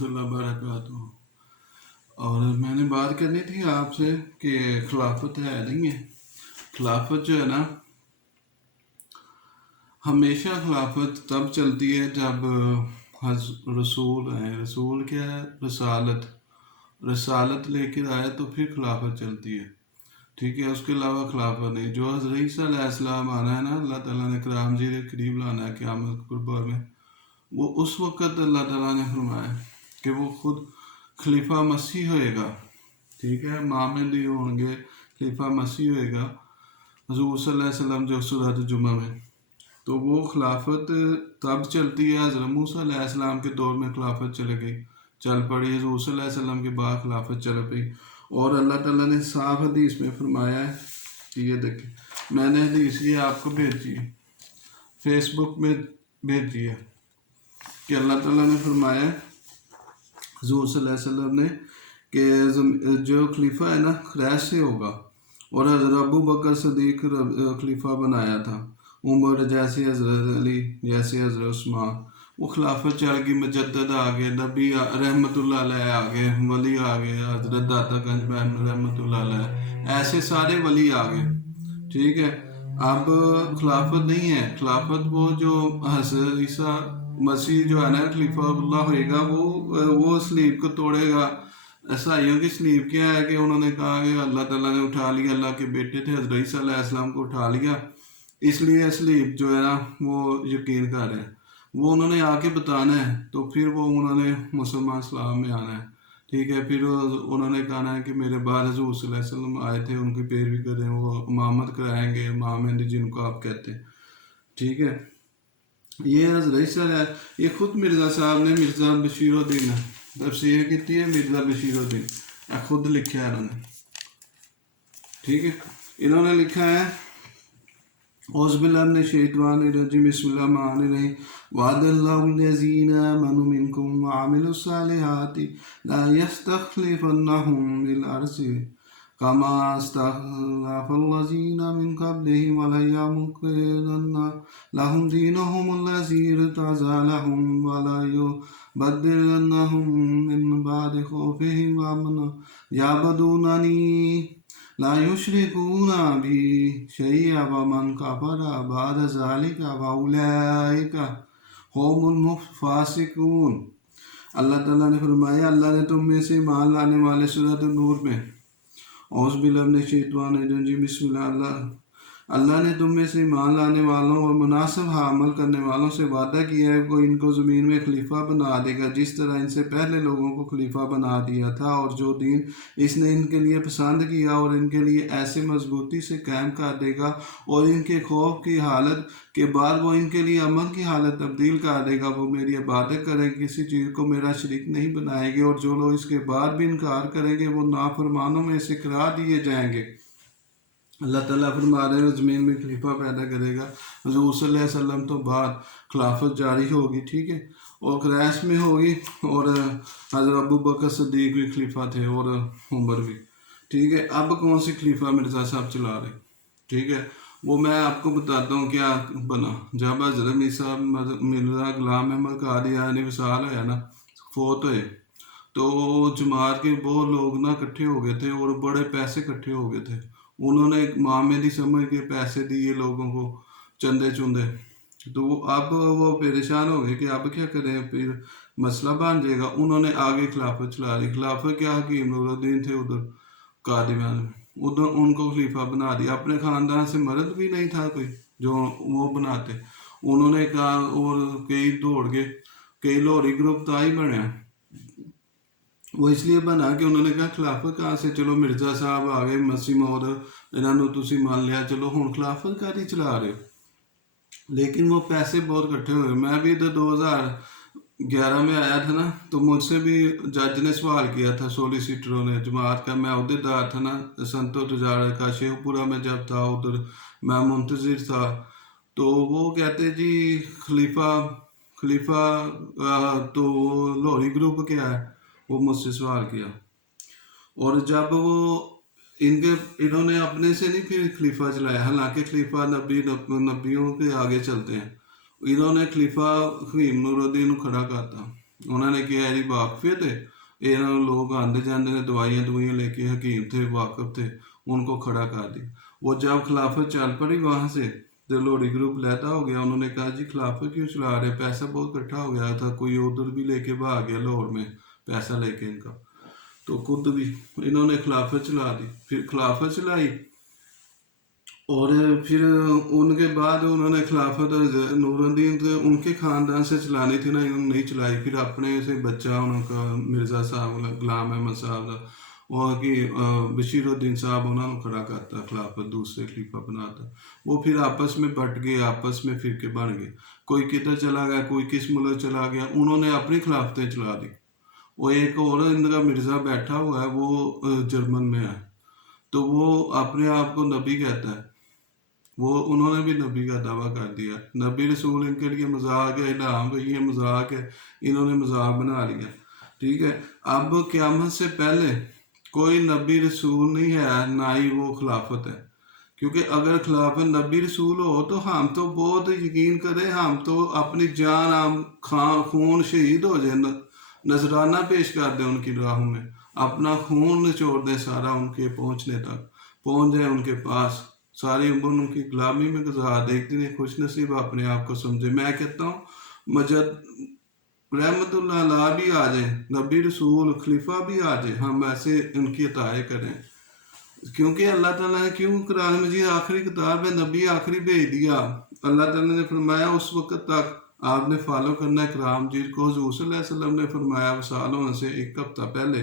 रहमतुल्लाहि व बरकातुहू। और मैंने बात करनी थी आपसे कि खिलाफत है नहीं है। खिलाफत जो है ना, हमेशा खिलाफत तब चलती है जब रसूल है। रसूल क्या है? रसालत। रसालत लेकर आया तो फिर खिलाफत चलती है, ठीक है। उसके अलावा खिलाफत नहीं। जो हज़रत ईसा अलैहिस्सलाम आना है ना, अल्लाह ताला ने कलाम जी के करीब लाना है क़यामत कुर्बा में, वो उस वक़्त अल्लाह ताला ने फरमाया कि वो खुद खलीफा मसीह होएगा, ठीक है। मामदी होंगे, खलीफा मसीह होएगा हुज़ूर सल्लल्लाहु अलैहि वसल्लम जो सूरत जुमा में। तो वो खिलाफत तब चलती है, हज़रत मूसा अलैहिस्सलाम के दौर में खिलाफत चल गई, चल पड़ी। हुज़ूर सल्लल्लाहु अलैहि वसल्लम के बाद खिलाफत चल पई। और अल्लाह ताला ने साफ हदीस में फरमाया है कि ये देखें, मैंने हदीस ये आपको भेजी है, फेसबुक में भेजी है, कि अल्लाह ताला ने फरमाया हुज़ूर सल्लल्लाहु अलैहि वसल्लम ने कि जो खलीफा है ना क्रैश से होगा। और हज़रत अबू बकर सदीक खलीफा बनाया था, उमर जैसे हज़रत अली जैसे हज़रत उस्मान। वो खिलाफत चल गई, मुजद्दद आ गए, नबी रहमतुल्लाह अलैह आ गए, वली आ गए, हज़रत दाता गंज बहन रहमतुल्लाह अलैह, ऐसे सारे वली आ गए, ठीक है। अब खिलाफत नहीं है। खिलाफत वो जो हज़रत ईसा मसीह जो है ना खलीफाउल्लाह होएगा, वो सलीब को तोड़ेगा। ईसाइयों की सलीब क्या है कि उन्होंने कहा कि अल्लाह ताला ने उठा लिया, अल्लाह के बेटे थे हज़रत ईसा अलैहिस्सलाम को उठा लिया, इसलिए सलीब जो है ना वो यकीन कर रहे हैं। वो उन्होंने आके बताना है, तो फिर वो उन्होंने मुसलमान इस्लाम में आना है, ठीक है। फिर उन्होंने कहना है कि मेरे बाद हुज़ूर सल्लल्लाहु अलैहि वसल्लम आए थे, उनकी पैरवी करें, वो इमामत कराएंगे, इमाम जिनको आप कहते हैं, ठीक है। ये हज़रत ईसा है, ये खुद मिर्ज़ा साहब ने, मिर्ज़ा बशीरुद्दीन तफसीर की है, मिर्ज़ा बशीरुद्दीन खुद लिखा है इन्होंने, ठीक है। इन्होंने लिखा है औज़ुबिल्लाहिमिनश्शैतानिर्रजीम बिस्मिल्लाहिर्रहमानिर्रहीम वअदल्लाहुल्लज़ीना आमनु मिनकुम वअमिलुस्सालिहाति ला यस्तख़लिफ़न्नहुम फिल अर्ज़ि कमा अस्तख़लफ़ल्लज़ीना मिन क़ब्लिहिम वलयमक्कुनन्ना लहुम दीनुहुमुल्लज़ी इर्तज़ा लहुम वलयुबद्दिलन्नहुम मिन बअदि ख़ौफ़िहिम अमना यअबुदूननी ला युश्रिकूना बी शैअन वमन कफ़रा बअद ज़ालिका फ़उलाइका हुमुल फ़ासिक़ून। अल्लाह ताला ने फरमाया, अल्लाह ने तुम में से ईमान लाने वाले सूरत नूर में औज़ुबिल्लाहिमिनश्शैतानिर्रजीम बिस्मिल्लाह, अल्लाह ने तुम में से ईमान लाने वालों और मुनासिब अमल करने वालों से वादा किया है कोई इनको ज़मीन में खलीफा बना देगा, जिस तरह इनसे पहले लोगों को खलीफा बना दिया था। और जो दीन इसने इनके लिए पसंद किया और इनके लिए ऐसे मजबूती से कायम कर देगा, और इनके खौफ की हालत के बाद वो इनके लिए अमन की हालत तब्दील कर देगा। वो मेरी इबादत करेंगे, किसी चीज़ को मेरा शरीक नहीं बनाएंगे, और जो लोग इसके बाद भी इनकार करेंगे वो नाफरमानों में से करार दिए जाएंगे। अल्लाह ताला फरमा रहे हैं ज़मीन में खलीफा पैदा करेगा। हुज़ूर सल्लल्लाहु अलैहि वसल्लम तो बाद खिलाफत जारी होगी, ठीक है, और क्रैश में होगी। और हज़रत अबू बकर सदीक भी खलीफा थे और उमर भी, ठीक है। अब कौन सी खलीफा मिर्ज़ा साहब चला रहे, ठीक है, वो मैं आपको बताता हूँ क्या बना। जब हज़रत मिर्ज़ा ग़ुलाम अहमद क़ादियानी विसाल होया ना, फोत हुए, तो जमात के बहुत लोग ना इकट्ठे हो गए थे और बड़े पैसे इकट्ठे हो गए थे। उन्होंने मामले समझ के पैसे दिए लोगों को, चंदे चुंदे। तो अब वो परेशान हो गए कि अब क्या करें, फिर मसला बन जाएगा। उन्होंने आगे खिलाफत चला दी। खिलाफत क्या, हकीम नूरुद्दीन थे उधर कादियान में, उधर उनको खलीफा बना दिया। अपने ख़ानदान से मर्द भी नहीं था कोई जो वो बनाते। उन्होंने कहा, और कई दौड़ गए, कई लोहरी ग्रुप ताई बने। वो इसलिए बना कि उन्होंने कहा खिलाफत कहाँ से, चलो मिर्ज़ा साहब आ गए, मसीह मौद इन्होंने तुसी मान लिया, चलो हुण खिलाफत कर ही चला रहे। लेकिन वो पैसे बहुत इकट्ठे हुए। मैं भी इधर 2011 में आया था ना, तो मुझसे भी जज ने सवाल किया था, सोलिसिटरों ने, जमात का मैं अहदेदार था ना, संतो तजारा का शेखपुरा में जब था, उधर मैं मुंतज़िर था। तो वो कहते जी खलीफा तो लोहरी ग्रुप क्या है, वो मुझसे सवाल किया। और जब वो इन्होंने अपने से नहीं फिर खलीफा चलाया, हालांकि खलीफा नबियों के आगे चलते हैं। इन्होंने खलीफा हकीम नूरुद्दीन खड़ा करता, ਉਹਨਾਂ ਨੇ ਕਿਹਾ ਇਹਦੀ वाकफियत है, ਇਹਨਾਂ ਨੂੰ लोग आते जाते हैं दवाइयाँ दवाइयाँ लेके, हकीम थे वाकफ थे, उनको खड़ा कर दिया। वो जब खिलाफत चल पड़ी वहाँ से, तो लोहड़ी ग्रुप लहदा हो गया। उन्होंने कहा जी खिलाफत क्यों चला रहे, पैसा बहुत इकट्ठा हो गया था, कोई उधर भी लेके भाग गया लाहौर में पैसा लेके इनका, तो खुद भी इन्होंने खिलाफत चला दी। फिर खिलाफत चलाई और फिर उनके बाद उन्होंने खिलाफत नूरुद्दीन तो उनके ख़ानदान से चलानी थी ना, इन्होंने नहीं चलाई। फिर अपने से बच्चा उनका मिर्ज़ा साहब गुलाम अहमद साहब का, वो कि बशीरुद्दीन साहब उन्होंने खड़ा करता खिलाफत, दूसरे खलीफा बनाता। वो फिर आपस में बट गए, आपस में फिरके बन गए, कोई किधर चला गया, कोई किस मुल्क चला गया, उन्होंने अपनी खिलाफतें चला दी। वो एक और इनका मिर्ज़ा बैठा हुआ है, वो जर्मन में है, तो वो अपने आप को नबी कहता है, वो उन्होंने भी नबी का दावा कर दिया। नबी रसूल इनके लिए मजाक है, इल्हाम भाई ये मजाक है, इन्होंने मजाक बना लिया। ठीक है, अब क़यामत से पहले कोई नबी रसूल नहीं है, ना ही वो खिलाफत है, क्योंकि अगर खिलाफत नबी रसूल हो तो हम तो बहुत यकीन करें, हम तो अपनी जान हम खून शहीद हो जाए, नजराना पेश कर दें उनकी राहों में, अपना खून निचोड़ दें सारा, उनके पहुँचने तक पहुँच जाए उनके पास, सारी उम्र उनकी गुलामी में गुजार दे, इतने खुश नसीब अपने आप को समझे। मैं कहता हूँ मजद रहमतुल्लाह अलैह भी आ जाए, नबी रसूल खलीफा भी आ जाए, हम ऐसे उनकी अताए करें, क्योंकि अल्लाह ताला ने क्यों कुरान मजीद आखिरी किताब है, नबी आखिरी भेज दिया। अल्लाह ताला ने फरमाया उस वक्त तक आपने फॉलो करना है कराम जी को। हुज़ूर सल्लल्लाहु अलैहि वसल्लम ने फरमाया वसाल होने से एक हफ्ता पहले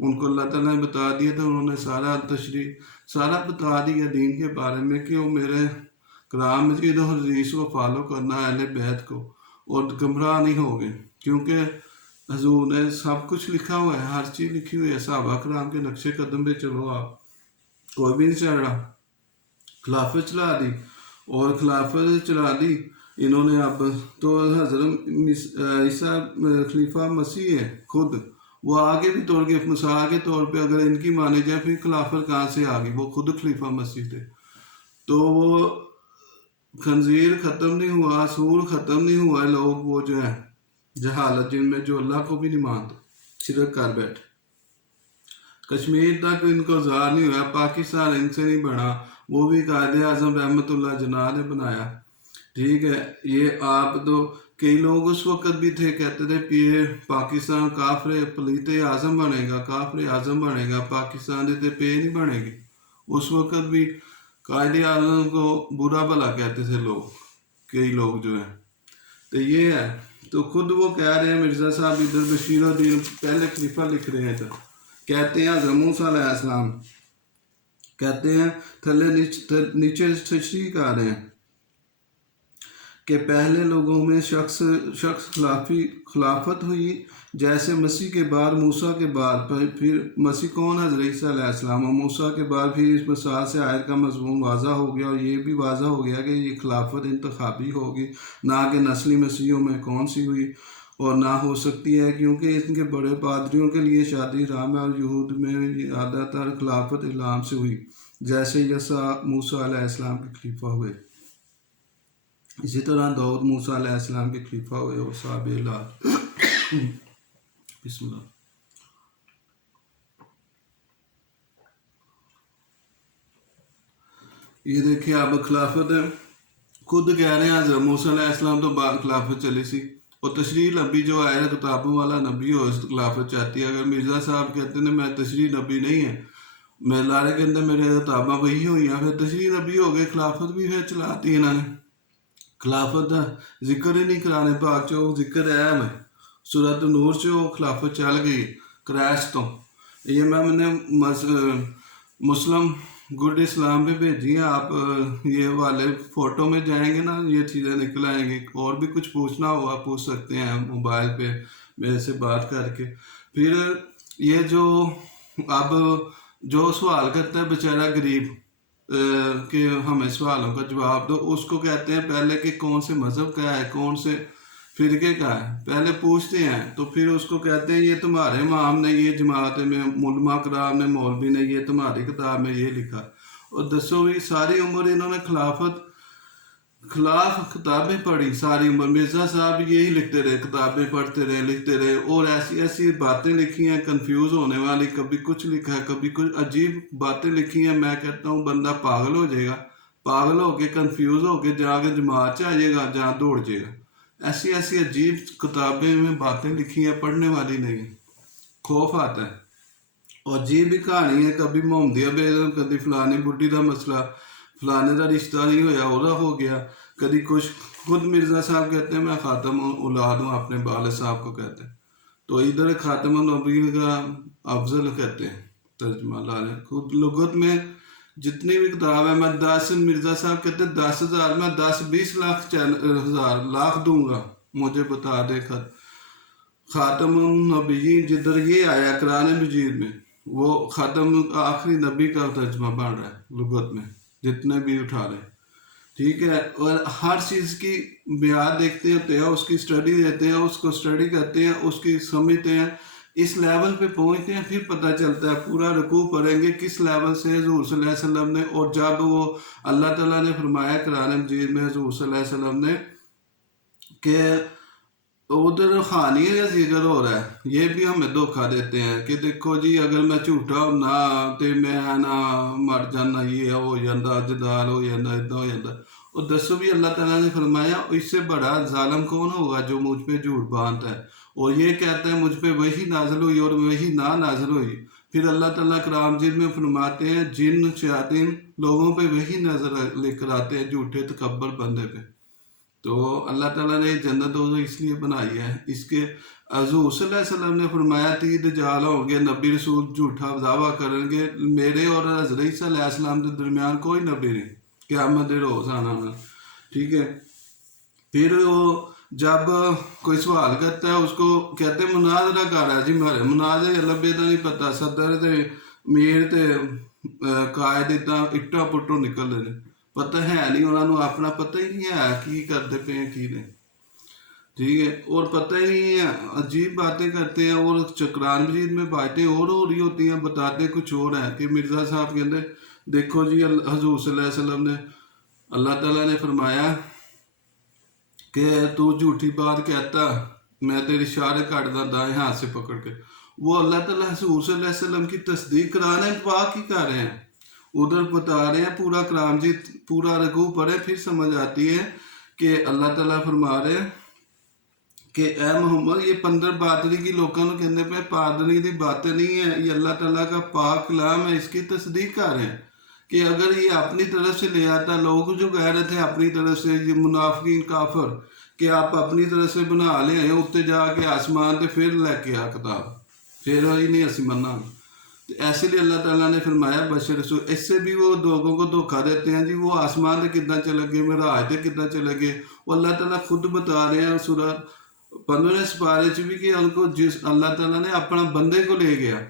उनको अल्लाह ताला ने बता दिया था, उन्होंने सारा तशरीह सारा बता दिया दीन के बारे में कि वो मेरे कराम मजीद और हदीस को फॉलो करना है, अहले बैत को, और गुमराह नहीं होगे, क्योंकि हजूर ने सब कुछ लिखा हुआ है, हर चीज़ लिखी हुई है, सहाबा कराम के नक्शे कदम पे चलो आप, कोई भी नहीं चल रहा। खिलाफत चला दी, और खिलाफत चला दी इन्होंने। अब तो हज़रत ईसा खलीफा मसीह है खुद, वो आगे भी तौर के मिसाल के तौर पे अगर इनकी मानी जाए, फिर खिलाफत कहाँ से आ गई, वो खुद खलीफा मसीह थे। तो वो खंजीर ख़त्म नहीं हुआ, सूर ख़त्म नहीं हुआ, लोग वो जो है जहालत जिनमें जो अल्लाह को भी नहीं मानते, शिरक कर बैठे। कश्मीर तक इनको ज़ार नहीं हुआ, पाकिस्तान इनसे नहीं बना, वो भी कायदे आज़म रहमतुल्लाह जिन्ना ने बनाया। ठीक है, ये आप तो कई लोग उस वक़्त भी थे, कहते थे कि ये पाकिस्तान काफरे पलीते आज़म बनेगा, काफरे आज़म बनेगा, पाकिस्तान के पे नहीं बनेगी। उस वक़्त भी कायदे आज़म को बुरा भला कहते थे लोग, कई लोग जो हैं। तो ये है, तो खुद वो कह रहे हैं मिर्ज़ा साहब इधर बशीरुद्दीन पहले खलीफा लिख रहे हैं, तो कहते हैं हज़रत मूसा अलैहिस्सलाम कहते हैं थल्ले नीचे तशरीह कर रहे हैं कि पहले लोगों में शख्स खिलाफत हुई, जैसे मसीह के बाद मूसा के बाद, फिर मसीह कौन हज़रत ईसा अलैहिस्सलाम, और मूसा के बाद फिर इस मिसाल से आयत का मज़मून वाज़ा हो गया, और ये भी वाज़ा हो गया कि ये खिलाफत इंतखाबी होगी, ना कि नस्ली मसीहों में कौन सी हुई, और ना हो सकती है, क्योंकि इनके बड़े पादरियों के लिए शादी हराम है, और यहूद में ज़्यादातर खिलाफत इस्लाम से हुई, जैसे यसा मूसा अलैहिस्सलाम के खलीफा हुए, इसी तरह दाऊद मूसा अलैहिस्सलाम के खलीफा हुए और साहब बिस्मिल्लाह। ये देखिए अब खिलाफत खुद कह रहे हैं हज़रत मूसा अलैहिस्सलाम तो बाद खिलाफत चली सी, और तशरीह नबी जो आया किताबों वाला नबी हो खिलाफत चाहती है। अगर मिर्ज़ा साहब कहते हैं मैं तशरीह नबी नहीं है, मैं लारे के अंदर मेरे किताबा वही हुई, फिर तशरीह नबी हो गए, खिलाफत भी फिर चलाती इन्होंने। खिलाफत का जिक्र ही नहीं कराने पाक चो जिक्र है, मैं सूरत नूर चो खिलाफत चल गई क्रैश तो। ये मैंने मुस्लिम गुड इस्लाम पे भेजी हैं, आप ये वाले फ़ोटो में जाएंगे ना, ये चीज़ें निकल आएंगी। और भी कुछ पूछना हो आप पूछ सकते हैं मोबाइल पे मेरे से बात करके। फिर ये जो अब जो सवाल करता है बेचारा गरीब कि हमें सवालों का जवाब दो, उसको कहते हैं पहले कि कौन से मज़हब का है, कौन से फ़िरके का है, पहले पूछते हैं। तो फिर उसको कहते हैं ये तुम्हारे इमाम ने, ये जमात में मुलमा कराम ने, मौलवी ने ये तुम्हारी किताब में ये लिखा। और दसो भी सारी उम्र इन्होंने खिलाफत खिलाफ किताबें पढ़ी सारी उम्र। मिर्ज़ा साहब यही लिखते रहे, किताबें पढ़ते रहे, लिखते रहे, और ऐसी ऐसी बातें लिखी हैं कंफ्यूज होने वाली। कभी कुछ लिखा है, कभी कुछ अजीब बातें लिखी हैं। मैं कहता हूँ बंदा पागल हो जाएगा, पागल होके कंफ्यूज होके जाके जमात से आ जाएगा, जहाँ दौड़ जाएगा। ऐसी ऐसी अजीब किताबें में बातें लिखी हैं, पढ़ने वाली नहीं, खौफ आता है। और अजीब भी कहानी है, कभी मोहम्मदिया बेगम, कभी फलानी बुढ़ी का मसला, फलाने का रिश्ता नहीं होया ओदा हो गया, कभी कुछ। खुद मिर्ज़ा साहब कहते हैं मैं ख़ातम औलाद हूँ, अपने बाल साहब को कहते हैं। तो इधर ख़ातम नबी का अफजल कहते हैं, तर्जमा ला रहे हैं। खुद लुगत में जितनी भी किताब है, मैं 10, मिर्ज़ा साहब कहते हैं 10,000, मैं 10-20 लाख हज़ार लाख दूंगा, मुझे बता दे खत ख़ातम नबी जिधर ये आया कुरान मजीद में, वो ख़ातम आखिरी नबी का तर्जमा बन रहा है लुगत में, जितने भी उठा रहे। ठीक है, और हर चीज़ की ब्याज देखते होते हैं, उसकी स्टडी देते हैं, उसको स्टडी करते हैं, उसकी समझते हैं, इस लेवल पे पहुंचते हैं, फिर पता चलता है। पूरा रुकू पढ़ेंगे किस लेवल से हजूर सल्लल्लाहु अलैहि वसल्लम ने, और जब वो अल्लाह ताला ने फरमाया कुरान मजीद में हजूर सल्लल्लाहु अलैहि वसल्लम ने कि उधर रूहानियत का जिक्र हो रहा है, ये भी हमें धोखा देते हैं कि देखो जी अगर मैं झूठा होना तो मैं ना मर जाना, ये हो जाता, जदाल हो जाता, इदा हो जाता। और दसो भी अल्लाह ताला ने फरमाया इससे बड़ा जालिम कौन होगा जो मुझ पे झूठ बांधता है, और ये कहता है मुझ पे वही नाजिल हुई और वही ना नाजिल हुई। फिर अल्लाह ताला कुरान मजीद में फरमाते हैं जिन शयातीन लोगों पे वही नजर लेकर आते हैं झूठे तकब्बर बंदे पे। तो अल्लाह ताला ने जन्नत दोजो इसलिए बनाई है। इसके हजूर सल्लल्लाहु अलैहि वसल्लम ने फरमाया 30 दजाल होंगे, नबी रसूल झूठा दावा करेंगे, मेरे और हज़रत ईसा अलैहिस्सलाम के दरमियान कोई नबी नहीं, क़यामत दे रोज़ आना। ठीक है, फिर वो जब कोई सवाल करता है उसको कहते मुनाजरा कर रहा जी, मारे मुनाजरे लब्बे का नहीं पता, सदर ते मीर ते कायद इदा इट्टा पुट्टों निकल रहे, पता है नहीं उन्होंने, अपना पता ही नहीं है की करते पे हैं की नहीं। ठीक है, और पता ही नहीं है, अजीब बातें करते हैं, और कुरान मजीद में बातें और हो रही होती हैं, बताते कुछ और है। कि मिर्ज़ा साहब कहते देखो जी हजूर सल्लल्लाहु अलैहि वसल्लम ने, अल्लाह ताला ने फरमाया कि तू झूठी बात कहता, मैं तेरे इशारे काटदा दाएं हाथ से पकड़ के। वो अल्लाह ताला हजूर सल्लल्लाहु अलैहि वसल्लम की तस्दीक कराने पाक ही कर रहे हैं, उधर बता रहे हैं। पूरा कलाम जी पूरा रकू पढ़े फिर समझ आती है कि अल्लाह ताला फरमा रहे हैं कि ए मोहम्मद ये 15 बादरी की लोगों को कहने पे पादरी की बातें नहीं है, ये अल्लाह ताला का पाक कलाम है, इसकी तस्दीक कर रहे हैं। कि अगर ये अपनी तरफ से ले आता, लोग जो कह रहे थे अपनी तरफ से, ये मुनाफिकीन काफर कि आप अपनी तरफ से बना ले उत्ते जाके आसमान ते फिर लेके आ किताब, फिर ही नहीं असी मना। तो ऐसे लिए अल्लाह ताला ने फरमाया बशर रसूल, इससे भी वो लोगों को धोखा देते हैं जी, वो आसमान से कितना चले गए, महराज से कितना चले गए। वो अल्लाह ताला खुद बता रहे हैं सूरह 15वें सिपारे च भी कि उनको जिस अल्लाह ताला ने अपना बंदे को ले गया।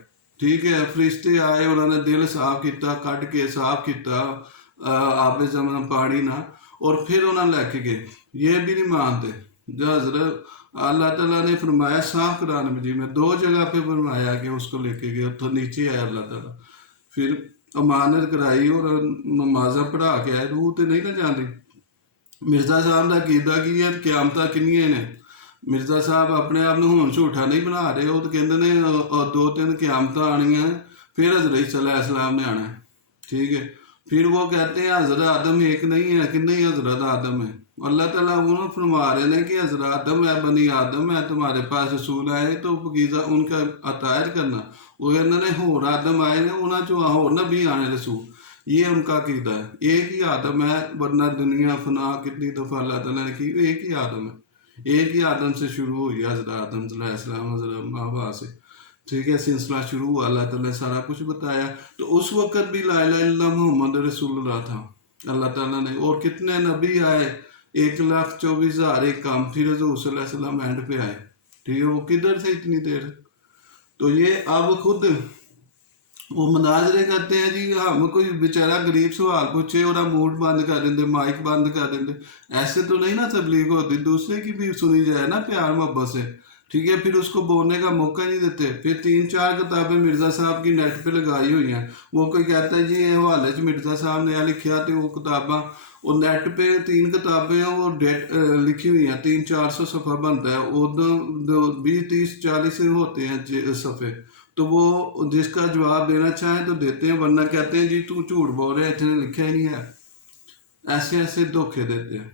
ठीक है, फरिश्ते आए, उन्होंने दिल साफ किया, कट के साफ किया आपे जमन पानी ना, और फिर उन्होंने लैके गए। ये भी नहीं मानते। जो हजरत अल्लाह ताला ने फरमाया साफ कुरान मजीद में 2 जगह पे फरमाया कि उसको लेके गए, तो नीचे आया अल्लाह ताला, फिर अमानत कराई और नमाजा पढ़ा के आए। रूह तो नहीं ना जाती। मिर्ज़ा साहब का कीदा की है, क्यामत किनिया ने। मिर्ज़ा साहब अपने आप को हुण झूठा नहीं बना रहे, वो तो कहते हैं 2-3 क्यामत आनियाँ, फिर हज़रत ईसा अलैहिस्सलाम ने आना है। ठीक है, फिर वो कहते हैं हज़रत आदम एक नहीं है, कि नहीं हज़रत आदम है। अल्लाह ताला उन्होंने फरमा रहे हैं कि हज़रत आदम है, बनी आदम है, तुम्हारे पास रसूल आए तो पकीज़ा उनका अतायत करना। वो कहते हैं होर आदम आए ने, उन्होंने चो होर नबी आने रसूल, ये उनका अकीदा है। एक ही आदम है, वरना दुनिया फना कितनी दफ़ा अल्लाह ताला ने की, एक ही आदम है, एक ही आदम से शुरू हुई, हज़रत आदम अलैहिस्सलाम, हज़रत हव्वा से। ठीक है, सिलसिला शुरू हुआ, अल्लाह ताला ने सारा कुछ बताया। तो उस वक़्त भी ला इलाहा इल्लल्लाह मुहम्मद रसूलुल्लाह था अल्लाह ताला ने, और कितने नबी आए, 1,24,000 एक काम, फिर हज़ूर सल्लल्लाहु अलैहि वसल्लम एंड पे आए। ठीक है, वो किधर से इतनी देर। तो ये अब खुद वो मुनाजरे करते हैं जी, हम कोई बेचारा गरीब सवाल पूछे और मूड बंद कर देंगे, माइक बंद कर देंगे। ऐसे तो नहीं ना तबलीग होती, दूसरे की भी सुनी जाए ना प्यार मोहब्बत से। ठीक है, फिर उसको बोलने का मौका नहीं देते। फिर 3-4 किताबें मिर्ज़ा साहब की नेट पे लगाई हुई हैं, वो कोई कहता है जी ये हवाले च मिर्ज़ा साहब ने लिखा, तो वो किताबा वो नेट पे 3 किताबें हैं, वो डेट लिखी हुई हैं, 300-400 सफ़ा बनता है, उधर 20-30-40 होते हैं सफ़े। तो वो जिसका जवाब देना चाहे तो देते हैं, वरना कहते हैं जी तू झूठ बोल रहे हैं, इतने लिखा ही नहीं है। ऐसे ऐसे धोखे देते हैं,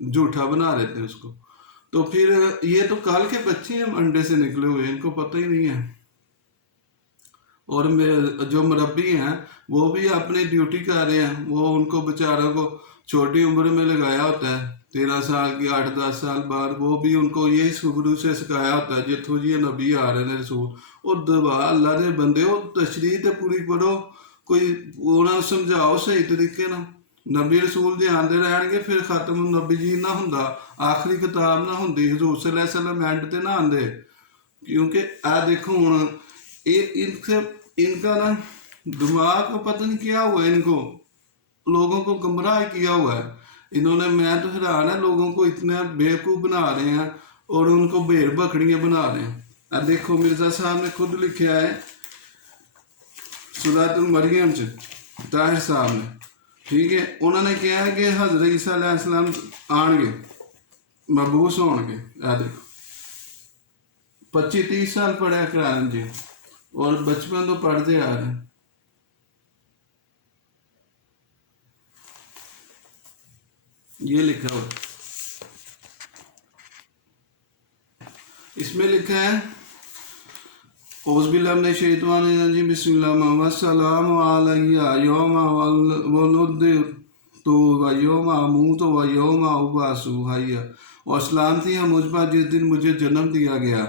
झूठा बना देते हैं उसको। तो फिर ये तो कल के बच्चे हैं, अंडे से निकले हुए, इनको पता ही नहीं है। और जो मुरब्बी हैं वो भी अपनी ड्यूटी कर रहे हैं, वो उनको बेचारों को छोटी उम्र में लगाया होता है, 13 साल की 8-10 साल बाद, वो भी उनको यही शुरू से सिखाया होता है जितों जी नबी आ रहे हैं रसूल। और दवा अल्लाह के बंदे हो, तशरीह तो पूरी पढ़ो, कोई उन्हें समझाओ सही तरीके ना। नबी रसूल जे आते रहणगे फिर खत्म नबी जी ना हुंदा, आखिरी किताब ना हुंदी, हजूर सल्लल्लाहु अलैहि वसल्लम एंड ते ना आंदे। क्योंकि आ देखो हुण इनका ना दिमाग को पता नहीं क्या हुआ है, इनको लोगों को गुमराह किया हुआ है इन्होंने। मैं तो हैरान है, लोगों को इतने बेवकूफ़ बना रहे हैं और उनको भेड़ बकरियां बना रहे हैं। अब देखो मिर्ज़ा साहब ने खुद लिखा है सूरतुल मरियम च, ताहिर साहब ने, ठीक है, उन्होंने कहा है कि हज़रत ईसा अलैहिस्सलाम आएंगे, मबूस होंगे। आ देखो 25-30 साल पढ़ा कुरान जी, और बचपन तो पढ़ते आ रहे हैं। ये लिखा हुआ, इसमें लिखा है बिस्मिल्लाहिर्रहमानिर्रहीम अलैया यौमा वलुदितु व यौमा अमूतु व यौमा उबअसु हैया। और सलामती है मुझ पर जिस दिन मुझे जन्म दिया गया,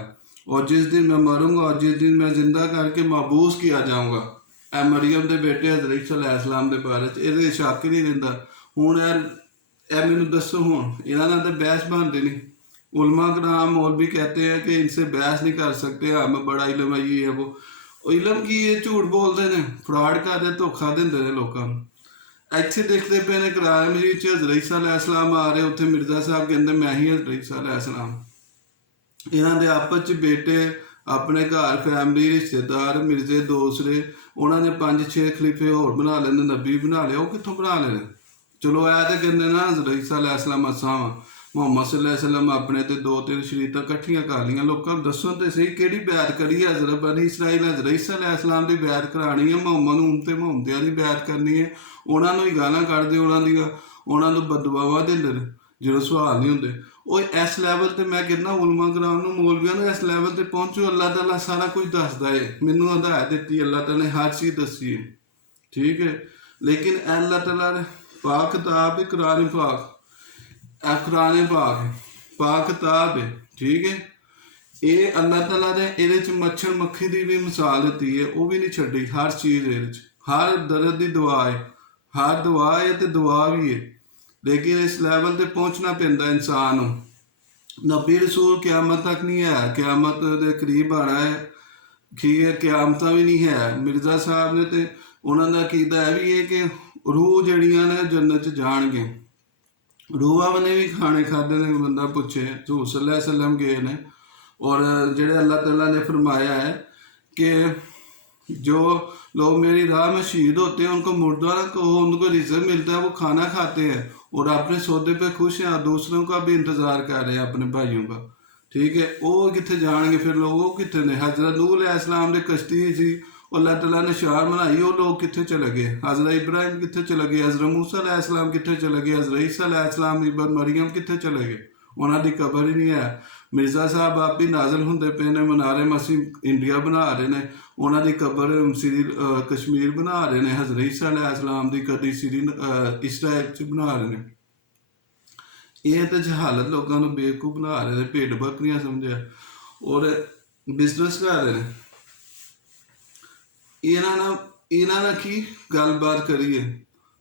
और जिस दिन मैं मरूंगा, और जिस दिन मैं जिंदा करके मबूस किया जाऊंगा। ए मरियम के बेटे हज़रत ईसा अलैहिस्सलाम के बारे ये शक ही नहीं रहिंदा। हुण ए मैनू दसो, हुण इन्हां नाल ते बहस बनती नहीं। उलमा कराम और भी कहते हैं कि इनसे बहस नहीं कर सकते, हमें बड़ा इलम है, ये है वो। इलम की ये झूठ बोलते हैं, फ्रॉड करते, धोखा देंगे लोगों को। ਇੱਥੇ देखते पे ने किराए मजीद च हज़रत ईसा अलैहिस्सलाम आ रहे, उत्थे मिर्ज़ा साहब कहते मैं ही हज़रत ईसा अलैहिस्सलाम। इन्हां दे आपस च बेटे, अपने घर फैमिली, रिश्तेदार, मिर्जे दूसरे, उन्होंने 5-6 खलीफे होर बना लेने, नबी बना लिया। वो कितों बना लेने? चलो ऐ तो कहते ना हज़रत ईसा अलैहिस्सलाम असां वां, मुहम्मद सल्लल्लाहु अलैहि वसल्लम अपने ते 2-3 शरीयतां कट्ठियां कर लियां। लोगों को दसो तो सही किहड़ी बैत करी है? हज़रत बनी इसराइल हज़रत ईसा अलैहि वसल्लम की बैत करानी है, मुहम्मद ते मुहम्मदियां की बैत करनी है। उन्होंने ही गालां कढ़दे, उन्होंने बददुआवां दिंदे ने जो सवाल नहीं होंगे। वो इस लैवल पर मैं कहना उलमा कराम नूं, मौलवियां नूं, इस लैवल पर पहुँचो। अल्लाह ताला सारा कुछ दसदा है, मैनू हदायत दी, अल्लाह ताला ने हर चीज़ दसी है, ठीक है। लेकिन अल्लाह ताला ने पाक किताब है, कुरान पाक, कुरान पाक किताब है, ठीक है। ये अल्लाह ताला ने ये मच्छर मक्खी की भी मिसाल दी है, वो भी नहीं छड़ी। हर चीज़ ये हर दर्द की दवा है, हर दवा है तो दवा भी है। लेकिन इस लैवल पर पहुँचना पैंदा इंसान। नबी रसूल क्यामत तक नहीं है, क्यामत के करीब आना है, ठीक है, क्यामत भी नहीं है। मिर्ज़ा साहब ने तो उन्होंने अकीदा है भी है कि रूह जड़ियाँ ने जन्नत जाणगे। रूहां ने भी खाने खाधे ने, बंदा पूछे, हज़ूर सल्लल्लाहु अलैहि वसल्लम गए ने, और जेड़े अल्लाह ताला ने फरमाया है कि जो लोग मेरी राह में शहीद होते हैं उनको मुर्दा ना कहो, उनको रिज़्क़ मिलता है, वो खाना खाते हैं और अपने सौदे पे खुश हैं, दूसरों का भी इंतज़ार कर रहे हैं, अपने भाइयों का, ठीक है। वो कितने जाएंगे फिर लोग? वो कितने ने? हज़रत नूह अलैहिस्सलाम की कश्ती सी, अल्लाह ताला ने शार बनाई, वो लोग कितने चले गए? हज़रत इब्राहिम कितने चले गए? हज़रत मूसा अलैहिस्सलाम कितने चले गए? हज़रत ईसा अलैहिस्सलाम इबन मरियम कितने चले गए? उन्होंने कबर ही नहीं है। मिर्ज़ा साहब आप भी नाजल होंगे पे ने, मनारे मसीह इंडिया बना रहे हैं, उन्होंने कबर श्री कश्मीर बना रहे हैं, हज़रत ईसा अलैहिस्सलाम की कदी श्री इसराइल च बना रहे हैं। ये तो जहालत लोगों को बेवकूफ़ बना रहे हैं, भेड़ बकरियां समझे, और बिजनेस कर रहे हैं। इन्होंने की गलबात करी है।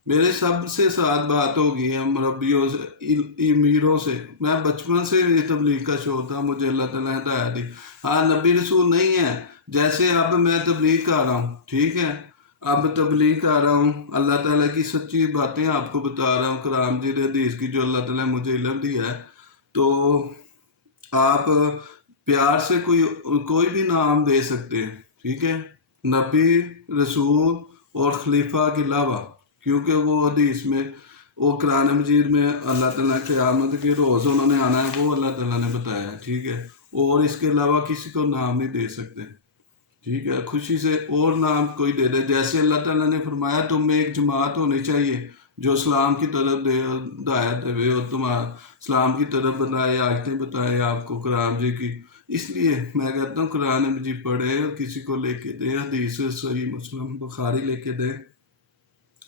मेरे सबसे साथ बात होगी है मुरब्बियों से, अमीरों से। मैं बचपन से ये तबलीग का शौक था, मुझे अल्लाह ताला ने हिदायत दी। हाँ, नबी रसूल नहीं है, जैसे अब मैं तबलीग कर रहा हूँ, ठीक है, अब तबलीग कर रहा हूँ, अल्लाह ताला की सच्ची बातें आपको बता रहा हूँ, कुरान जी हदीस की जो अल्लाह ताला ने मुझे इल्म दिया है। तो आप प्यार से कोई भी नाम दे सकते हैं, ठीक है, नबी, रसूल और खलीफा के अलावा, क्योंकि वो हदीस में وہ قرآن مجید میں اللہ تعالیٰ قیامت کے روز انہوں نے آنا ہے، وہ اللہ تعالیٰ نے بتایا ہے، ٹھیک ہے، اور اس کے علاوہ کسی کو نام نہیں دے سکتے، ٹھیک ہے، خوشی سے اور نام کوئی دے دے، جیسے اللہ تعالیٰ نے فرمایا تم میں ایک جماعت ہونی چاہیے جو اسلام کی طرف ہدایت دے اور تمہارا اسلام کی طرف بتائے، آیتیں بتائے آپ کو قرآن مجید کی۔ اس لیے میں کہتا ہوں قرآن مجید پڑھے اور کسی کو لے کے دیں، حدیث صحیح مسلم بخاری لے کے دیں،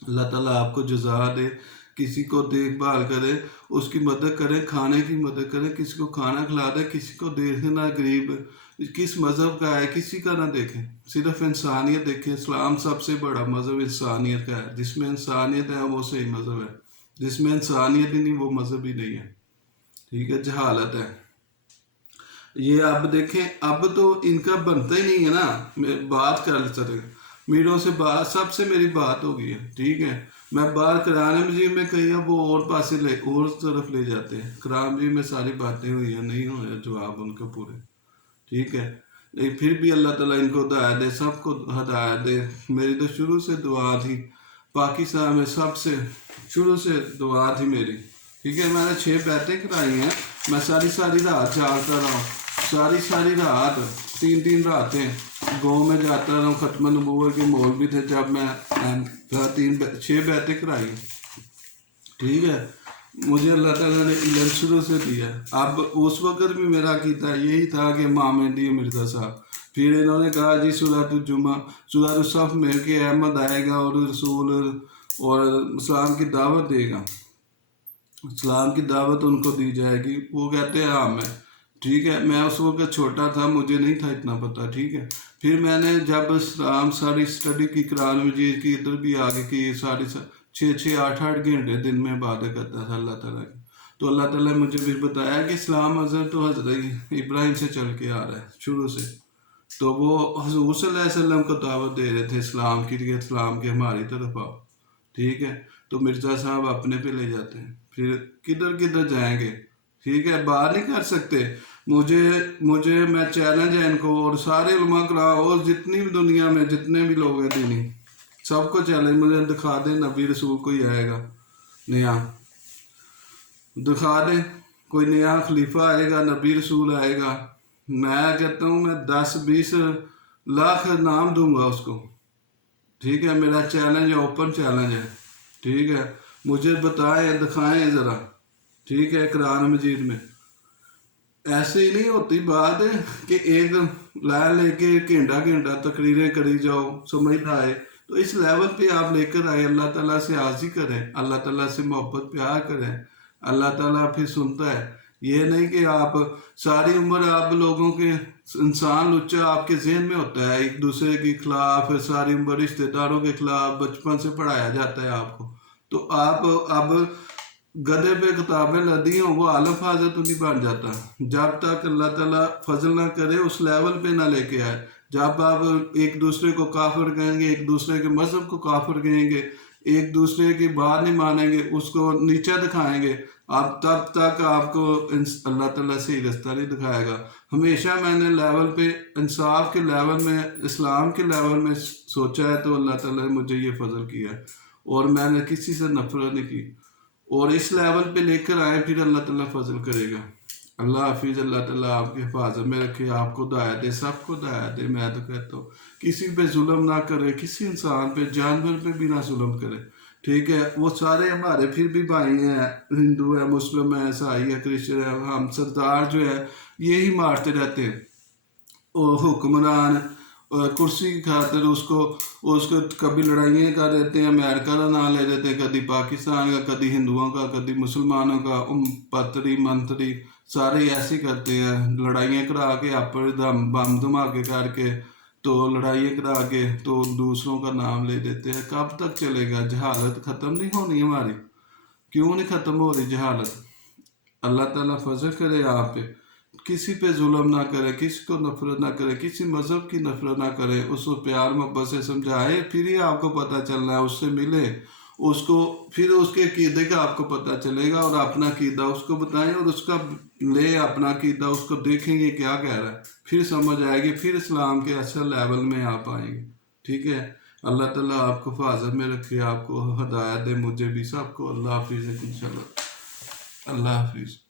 اللہ تعالیٰ آپ کو جزا دے، کسی کو دیکھ بھال کرے، اس کی مدد کرے، کھانے کی مدد کرے، کسی کو کھانا کھلا دے، کسی کو دیکھنا غریب کس مذہب کا ہے کسی کا نہ دیکھیں، صرف انسانیت دیکھیں۔ اسلام سب سے بڑا مذہب انسانیت کا ہے، جس میں انسانیت ہے وہ صحیح مذہب ہے، جس میں انسانیت ہی نہیں وہ مذہب ہی نہیں ہے، ٹھیک ہے، جہالت ہے یہ۔ اب دیکھیں اب تو ان کا بنتا ہی نہیں ہے نا، بات کر سکتے میروں سے بات، سب سے میری بات ہو گئی ہے، ٹھیک ہے، میں بات قرآن مجید میں کہیں وہ اور پاسے اور طرف لے جاتے ہیں، قرآن مجید میں ساری باتیں ہوئی ہیں، نہیں ہوئے جواب ان کے پورے، ٹھیک ہے، لیکن پھر بھی اللہ تعالیٰ ان کو ہدایت دے، سب کو ہدایت دے۔ میری تو شروع سے دعا تھی، پاکستان میں سب سے شروع سے دعا تھی میری، ٹھیک ہے، میں نے 6 بیعتیں کرائی ہیں، میں ساری رات جاگتا رہا ہوں، ساری رات 3 راتیں گاؤں میں جاتا رہا ہوں، ختم نبوت کے مولوی تھے جب میں 6 بیعتیں کرائی، ٹھیک ہے، مجھے اللہ تعالیٰ نے علم شروع سے دیا۔ اب اس وقت بھی میرا عقیدہ یہی تھا کہ امام مہدی مرزا صاحب، پھر انہوں نے کہا جی سورۃ الجمعہ سورۃ الصف میں کہ احمد آئے گا اور رسول اور اسلام کی دعوت دے گا، اسلام کی دعوت ان کو دی جائے گی، وہ کہتے ہیں ہاں ٹھیک ہے، میں اس وقت چھوٹا تھا، مجھے نہیں تھا اتنا پتہ، ٹھیک ہے، پھر میں نے جب اسلام ساری اسٹڈی کی قرآن مجید کی، ادھر بھی آگے کی، 6-8 گھنٹے دن میں عبادت کرتا تھا اللہ تعالیٰ کی، تو اللہ تعالیٰ نے مجھے پھر بتایا کہ اسلام حضرت ابراہیم سے چل کے آ رہا ہے شروع سے، تو وہ حضور صلی اللہ علیہ وسلم کو دعوت دے رہے تھے اسلام کی، کہ اسلام کی ہماری طرف آؤ، ٹھیک ہے، تو مرزا صاحب اپنے پہ لے جاتے ہیں، پھر کدھر جائیں گے، ٹھیک ہے، باہر نہیں کر سکتے، مجھے میں چیلنج ہے ان کو اور سارے علماء کرام اور جتنی بھی دنیا میں جتنے بھی لوگ ہیں دینی سب کو چیلنج، مجھے دکھا دیں نبی رسول کوئی آئے گا نیا، دکھا دیں کوئی نیا خلیفہ آئے گا، نبی رسول آئے گا، میں کہتا ہوں میں 10-20 لاکھ نام دوں گا اس کو، ٹھیک ہے، میرا چیلنج ہے، اوپن چیلنج ہے، ٹھیک ہے، مجھے بتائیں دکھائیں ذرا، ٹھیک ہے، قرآن مجید میں ایسے ہی نہیں ہوتی بات کہ ایک لے کے گھنٹہ تقریریں کری جاؤ، سمجھ نہ آئے، تو اس لیول پہ آپ لے کر آئے، اللہ تعالیٰ سے عاجزی کریں، اللہ تعالیٰ سے محبت پیار کریں، اللہ تعالیٰ پھر سنتا ہے، یہ نہیں کہ آپ ساری عمر آپ لوگوں کے انسان لچا آپ کے ذہن میں ہوتا ہے، ایک دوسرے کے خلاف ساری عمر رشتہ داروں کے خلاف بچپن سے پڑھایا جاتا ہے آپ کو، تو آپ اب گدے پہ کتابیں لدی ہوں وہ عالم حاضر تو نہیں بن جاتا، جب تک اللہ تعالیٰ فضل نہ کرے اس لیول پہ نہ لے کے آئے، جب آپ ایک دوسرے کو کافر کہیں گے، ایک دوسرے کے مذہب کو کافر کہیں گے، ایک دوسرے کی بات نہیں مانیں گے، اس کو نیچا دکھائیں گے، آپ تب تک آپ کو اللہ تعالیٰ سے ہی رستہ نہیں دکھائے گا۔ ہمیشہ میں نے لیول پہ انصاف کے لیول میں اسلام کے لیول میں سوچا ہے، تو اللہ تعالیٰ نے مجھے یہ فضل کیا ہے، اور میں نے کسی سے نفرت نہیں کی، اور اس لیول پہ لے کر آئے، پھر اللہ تعالیٰ فضل کرے گا۔ اللہ حافظ، اللہ تعالیٰ آپ کی حفاظت میں رکھے، آپ کو ہدایت دے، سب کو ہدایت دے، میں تو کہتا ہوں کسی پہ ظلم نہ کرے، کسی انسان پہ جانور پہ بھی نہ ظلم کرے، ٹھیک ہے، وہ سارے ہمارے پھر بھی بھائی ہیں، ہندو ہے، مسلم ہے، عیسائی ہے، کرسچن ہے، ہم سردار جو ہے یہی مارتے رہتے ہیں، وہ حکمران کرسی کی خاطر اس کو کبھی لڑائیاں کر دیتے ہیں، امریکہ کا نام لے دیتے ہیں، کبھی پاکستان کا، کبھی ہندوؤں کا، کبھی مسلمانوں کا، پتری منتری سارے ایسے کرتے ہیں، لڑائیاں کرا کے اپنے بم دھماکے کر کے تو لڑائیاں کرا کے تو دوسروں کا نام لے دیتے ہیں۔ کب تک چلے گا؟ جہالت ختم نہیں ہونی ہماری؟ کیوں نہیں ختم ہو رہی جہالت؟ اللہ تعالیٰ فضل کرے آپ پہ، کسی پہ ظلم نہ کرے، کسی کو نفرت نہ کرے، کسی مذہب کی نفرت نہ کرے، اس کو پیار محبت سے سمجھائے، پھر ہی آپ کو پتہ چلنا ہے، اس سے ملے، اس کو پھر اس کے عقیدے کا آپ کو پتہ چلے گا، اور اپنا عقیدہ اس کو بتائیں، اور اس کا لے اپنا عقیدہ، اس کو دیکھیں گے کیا کہہ رہا ہے، پھر سمجھ آئے گی، پھر اسلام کے اصل لیول میں آپ آئیں گے، ٹھیک ہے، اللہ تعالیٰ آپ کو حفاظت میں رکھے، آپ کو ہدایت دے، مجھے بھی، سب کو۔ اللہ حافظ انشاءاللہ، اللہ حافظ۔